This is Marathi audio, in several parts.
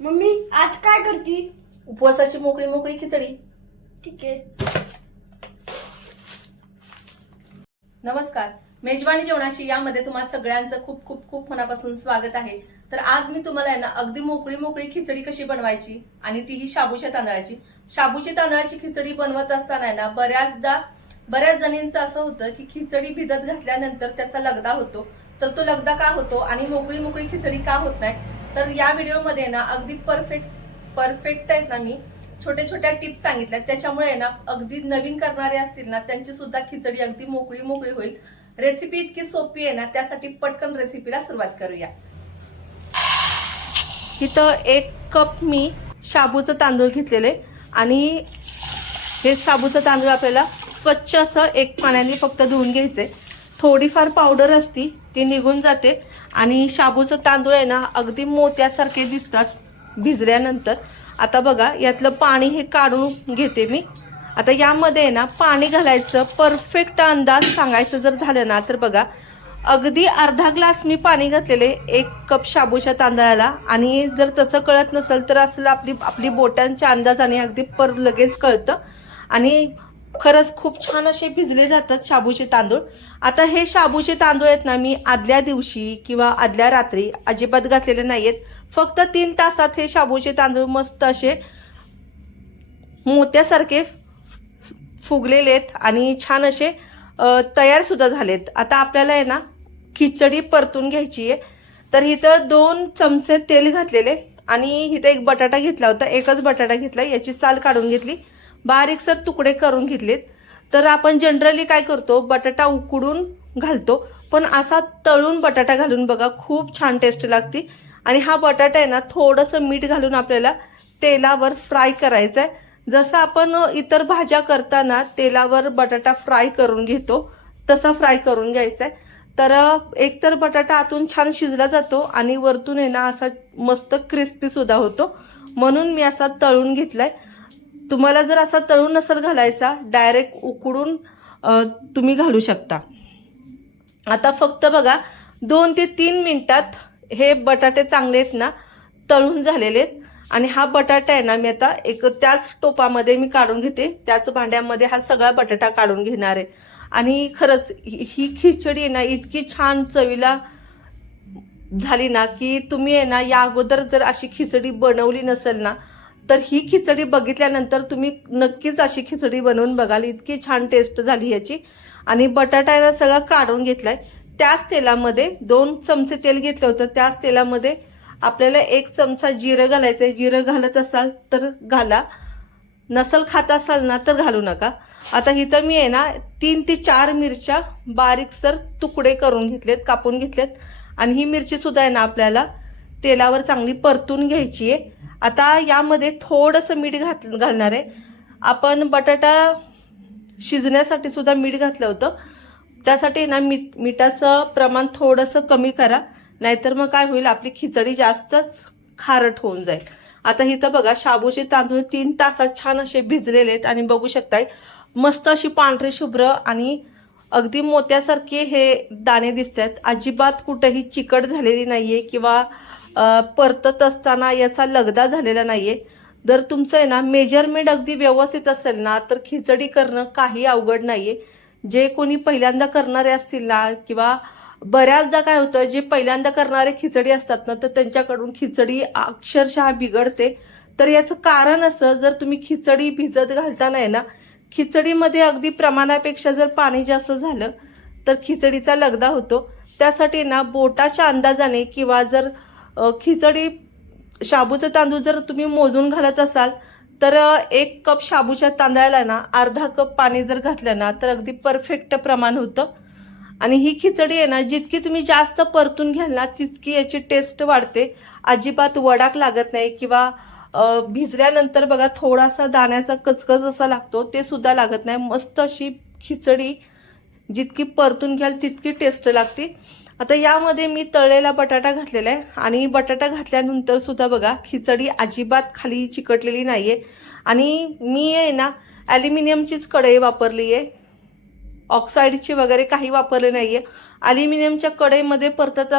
मम्मी आज काय करती? उपवासाची मोकळी मोकळी खिचडी. ठीक आहे. नमस्कार. मेजवानी जेवणाची यामध्ये तुम्हाला सगळ्यांचं खूप खूप खूप मनापासून स्वागत आहे. तर आज मी तुम्हाला आहे ना अगदी मोकळी मोकळी खिचडी कशी बनवायची आणि तीही शाबूच्या तांदळाची. शाबूची तांदळाची खिचडी बनवत असताना ना बऱ्याचदा बऱ्याच जणींचं असं होतं की खिचडी भिजत घातल्यानंतर त्याचा लगदा होतो. तर तो लगदा का होतो आणि मोकळी मोकळी खिचडी का होत नाही? तर या व्हिडिओमध्ये ना अगदी परफेक्ट परफेक्ट आहेत ना मी. छोट्या छोट्या टिप्स सांगितल्या. त्याच्यामुळे आहे ना अगदी नवीन करणारे असतील ना त्यांची सुद्धा खिचडी अगदी मोकळी मोकळी होईल. रेसिपी इतकी सोपी आहे ना त्यासाठी पटकन रेसिपीला सुरुवात करूया. इथं एक कप मी शाबूचं तांदूळ घेतलेले. आणि हे शाबूचं तांदूळ आपल्याला स्वच्छ असं एक पाण्याने फक्त धुवून घ्यायचे. थोडीफार पावडर असती ती निघून जाते. आणि शाबूचं तांदूळ आहे ना अगदी मोत्यासारखे दिसतात भिजल्यानंतर. आता बघा यातलं पाणी हे काढून घेते मी. आता यामध्ये आहे ना पाणी घालायचं परफेक्ट अंदाज सांगायचं जर झालं ना तर बघा अगदी अर्धा ग्लास मी पाणी घातलेले एक कप शाबूच्या तांदळाला. आणि जर तसं कळत नसेल तर असं आपली आपली बोटांच्या अंदाजाने अगदी पर लगेच कळतं. आणि खरंच खूप छान असे भिजले जातात शाबूचे तांदूळ. आता हे शाबूचे तांदूळ आहेत ना मी आदल्या दिवशी किंवा आदल्या रात्री अजिबात घातलेले नाहीयेत. फक्त तीन तासात हे शाबूचे तांदूळ मस्त असे मोत्यासारखे फुगलेले आहेत आणि छान असे तयारसुद्धा तयार सुद्धा झालेत. आता आपल्याला आहे ना खिचडी परतून घ्यायची आहे. तर इथं दोन चमचे तेल घातलेले आणि इथं एक बटाटा घेतला होता एकच बटाटा घेतला याची साल काढून घेतली. बारीकसर तुकडे करून घेतलेत. तर आपण जनरली काय करतो बटाटा उकडून घालतो. पण असा तळून बटाटा घालून बघा खूप छान टेस्ट लागते. आणि हा बटाटा आहे ना थोडंसं मीठ घालून आपल्याला तेलावर फ्राय करायचा आहे जसं आपण इतर भाज्या करताना तेलावर बटाटा फ्राय करून घेतो तसा फ्राय करून घ्यायचा आहे तर एकतर बटाटा आतून छान शिजला जातो आणि वरतून आहे ना असा मस्त क्रिस्पी सुद्धा होतो. म्हणून मी असा तळून घेतलाय. तुम्हाला जर असा तळून नसेल घालायचा डायरेक्ट उकडून तुम्ही घालू शकता. आता फक्त बघा दोन ते तीन मिनटात हे बटाटे चांगले आहेत ना तळून झालेले आहेत. आणि हा बटाटा आहे ना मी आता एक त्याच टोपामध्ये मी काढून घेते. त्याच भांड्यामध्ये हा सगळा बटाटा काढून घेणार आहे. आणि खरंच ही ही खिचडी आहे ना इतकी छान चवीला झाली ना की तुम्ही आहे ना या अगोदर जर अशी खिचडी बनवली नसेल ना तर ही खिचडी बघितल्यानंतर तुम्ही नक्कीच अशी खिचडी बनवून बघाल. इतकी छान टेस्ट झाली याची. आणि बटाटा आहे सगळा काढून घेतलाय. त्याच तेलामध्ये दोन चमचे तेल घेतलं होतं. त्याच तेलामध्ये आपल्याला एक चमचा जिरं घालायचं आहे जिरं घालत असाल तर घाला. नसल खात असाल ना तर घालू नका. आता इथं मी आहे ना तीन ते चार मिरच्या बारीकसर तुकडे करून घेतलेत कापून घेतलेत. आणि ही मिरची सुद्धा आहे ना आपल्याला तेलावर चांगली परतून घ्यायची आहे. आता यामध्ये थोडंसं मीठ घात घालणार आहे. आपण बटाटा शिजण्यासाठी सुद्धा मीठ घातलं होतं. त्यासाठी ना मीठ मिठाचं प्रमाण थोडंसं कमी करा. नाहीतर मग काय होईल आपली खिचडी जास्तच खारट होऊन जाईल. आता इथं बघा शाबूचे तांदूळ तीन तासात छान असे भिजलेले आहेत. आणि बघू शकताय मस्त अशी पांढरी शुभ्र आणि अगदी मोत्यासारखे हे दाणे दिसत आहेत अजिबात कुठंही चिकट झालेली नाहीये किंवा परतत असताना याचा लगदा झालेला नाही आहे जर तुमचं आहे ना मेजरमेंट अगदी व्यवस्थित असेल ना तर खिचडी करणं काही अवघड नाही आहे जे कोणी पहिल्यांदा करणारे असतील ना किंवा बऱ्याचदा काय होतं जे पहिल्यांदा करणारे खिचडी असतात ना तर त्यांच्याकडून खिचडी अक्षरशः बिघडते. तर याचं कारण असं जर तुम्ही खिचडी भिजत घालताना आहे ना खिचडीमध्ये अगदी प्रमाणापेक्षा जर पाणी जास्त झालं तर खिचडीचा लगदा होतो. त्यासाठी ना बोटाच्या अंदाजाने किंवा जर खिचडी शाबूचं तांदूळ जर तुम्ही मोजून घालत असाल तर एक कप शाबूच्या तांदळाला ना अर्धा कप पाणी जर घातलं ना तर अगदी परफेक्ट प्रमाण होतं. आणि ही खिचडी आहे ना जितकी तुम्ही जास्त परतून घ्याल ना तितकी याची टेस्ट वाढते. अजिबात वडाक लागत नाही किंवा भिजल्यानंतर बघा थोडासा दाण्याचा कचकच असा लागतो ते सुद्धा लागत नाही. मस्त अशी खिचडी जितकी परतून घ्याल तितकी टेस्ट लागते. आता यामध्ये मी तळलेला बटाटा घातलेला आहे. आणि बटाटा घातल्यानंतर सुद्धा बघा खिचडी अजिबात खाली चिकटलेली नाही आहे आणि मी आहे ना ॲल्युमिनियमचीच कढई वापरली आहे. ऑक्साईडची वगैरे काही वापरले नाही आहे ॲल्युमिनियमच्या कढईमध्ये परतत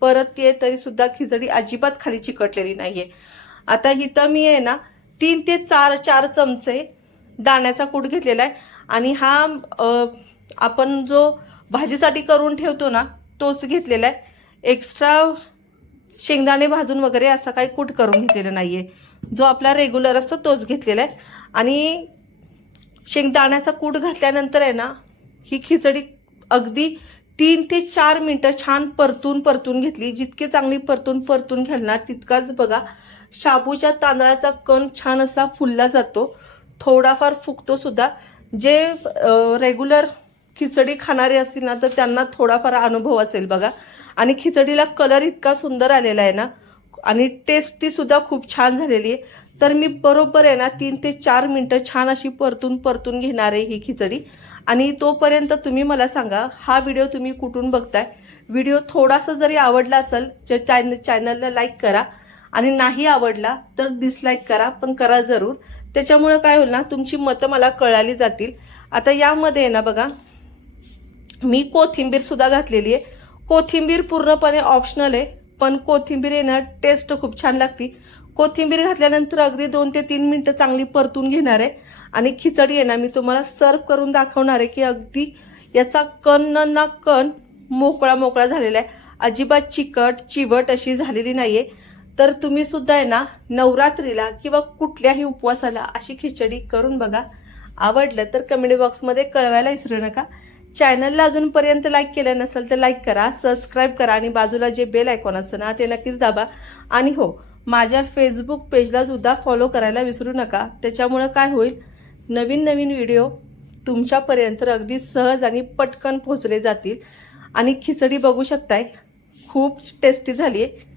परत ये तरीसुद्धा खिचडी अजिबात खाली चिकटलेली नाही आहे आता इथं मी आहे ना तीन ते चार चार चमचे दाण्याचा कूट घेतलेला आहे. आणि हा आपण जो भाजीसाठी करून ठेवतो ना तोच घेतलेला आहे. एक्स्ट्रा शेंगदाणे भाजून वगैरे असा काही कूट करून घेतलेला नाही आहे जो आपला रेग्युलर असतो तोच घेतलेला आहे. आणि शेंगदाण्याचा कूट घातल्यानंतर आहे ना ही खिचडी अगदी तीन ते चार मिनटं छान परतून परतून घेतली. जितके चांगली परतून परतून घ्याल ना तितकाच बघा शाबूच्या तांदळाचा कण छान असा फुलला जातो. थोडाफार फुगतो सुद्धा. जे रेग्युलर खिचडी खाणारे असतील ना तर त्यांना थोडाफार अनुभव असेल बघा. आणि खिचडीला कलर इतका सुंदर आलेला आहे ना आणि टेस्टीसुद्धा खूप छान झालेली आहे. तर मी बरोबर आहे ना तीन ते चार मिनटं छान अशी परतून परतून घेणार आहे ही खिचडी. आणि तोपर्यंत तुम्ही मला सांगा हा व्हिडिओ तुम्ही कुठून बघताय? व्हिडिओ थोडासा जरी आवडला असेल तर चॅन चॅनलला लाईक करा. आणि नाही आवडला तर डिसलाईक करा पण करा जरूर. त्याच्यामुळं काय होईल ना तुमची मतं मला कळाली जातील. आता यामध्ये आहे ना बघा मी कोथिंबीर सुद्धा घातलेली आहे. कोथिंबीर पूर्णपणे ऑप्शनल आहे पण कोथिंबीर येणं टेस्ट खूप छान लागती. कोथिंबीर घातल्यानंतर अगदी दोन ते तीन मिनटं चांगली परतून घेणार आहे. आणि खिचडी आहे ना मी तुम्हाला सर्व करून दाखवणार आहे की अगदी याचा कण ना कण मोकळा मोकळा झालेला आहे. अजिबात चिकट चिवट अशी झालेली नाही आहे तर तुम्ही सुद्धा आहे ना नवरात्रीला किंवा कुठल्याही उपवासाला अशी खिचडी करून बघा. आवडलं तर कमेंट बॉक्समध्ये कळवायला विसरू नका. चॅनलला अजूनपर्यंत लाईक केलं नसेल तर लाईक करा सबस्क्राईब करा आणि बाजूला जे बेल आयकॉन असतं ना ते नक्कीच दाबा. आणि हो माझ्या फेसबुक पेजला सुद्धा फॉलो करायला विसरू नका. त्याच्यामुळं काय होईल? नवीन नवीन व्हिडिओ तुमच्यापर्यंत अगदी सहज आणि पटकन पोचले जातील. आणि खिचडी बघू शकताय. खूप टेस्टी झाली आहे